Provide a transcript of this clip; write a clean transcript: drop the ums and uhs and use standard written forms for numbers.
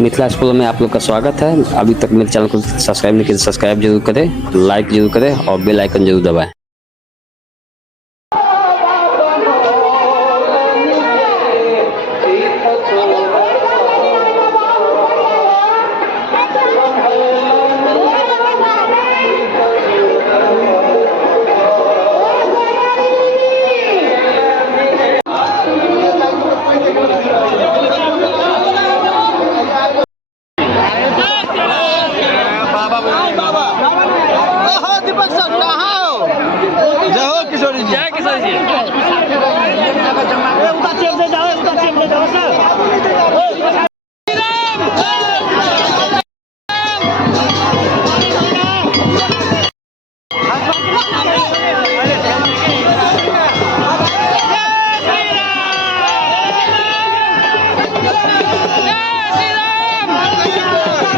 मिथिला स्कूल में आप लोग का स्वागत है। अभी तक मेरे चैनल को सब्सक्राइब नहीं किया, सब्सक्राइब जरूर करें, लाइक जरूर करें और बेल आइकन जरूर दबाएं। दीपक सर कहाँ हो? जय हो किशोरी जी। जय किशोर जी।